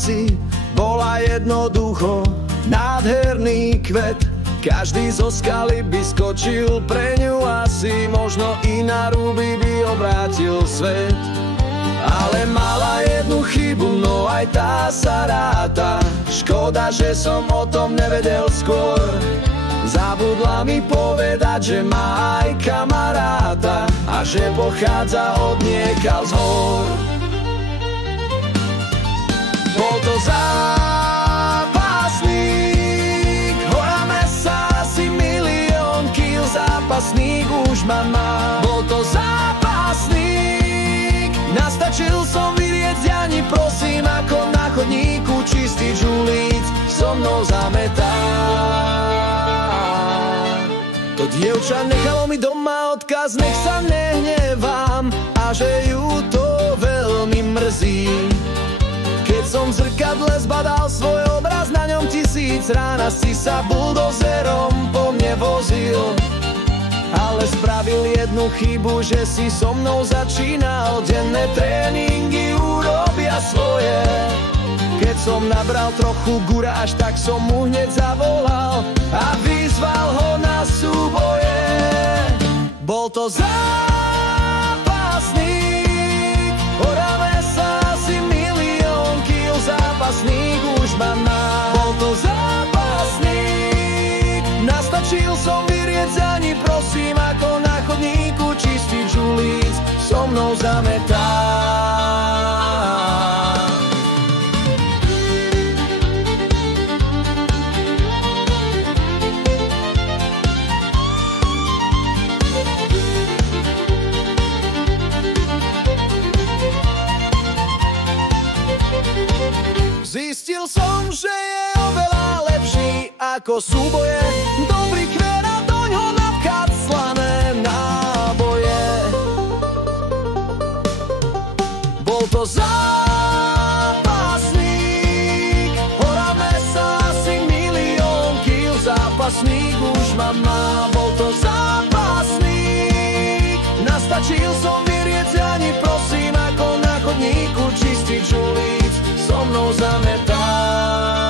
noci bola jednoducho nádherný kvet. Každý zo skaly by skočil pre ňu asi, možno i na ruby by obrátil svet. Ale mala jednu chybu, no aj tá sa ráta. Škoda, že som o tom nevedel skôr. Zabudla mi povedať, že má aj kamaráta a že pochádza od niekal z hor. Bol to zápasník, hora mesa asi milión kil, zápasník už ma má. Bol to zápasník, nastačil som vyrieť ani prosím, ako na chodníku čistý žulíc so mnou zametá. To dievča nechalo mi doma odkaz, nech sa nehnevám a že ju to veľmi mrzí. Keď som v zrkadle zbadal svoj obraz, na ňom 1000 rán, si sa buldozerom po mne vozil. Ale spravil jednu chybu, že si so mnou začínal, denné tréningy urobia svoje. Keď som nabral trochu guráž, tak som mu hneď zavolal a vyzval ho na súboje. Bol to zápasník, hora mesa asi milión kil, zápasník už ma má. Bol to zápasník, nastačil som vyrieť ani prosím, ako na chodníku čistý žulíc so mnou zametá. Zistil som, že je oveľa lepší ako súboje. Dobrý kver a doňho napchať slané náboje. Bol to zápasník, hora mesa asi milión kil, zápasník už ma má. Bol to zápasník, nastačil som vyrieť ani prosím, ako na chodníku čistý žulíc so mnou zametá.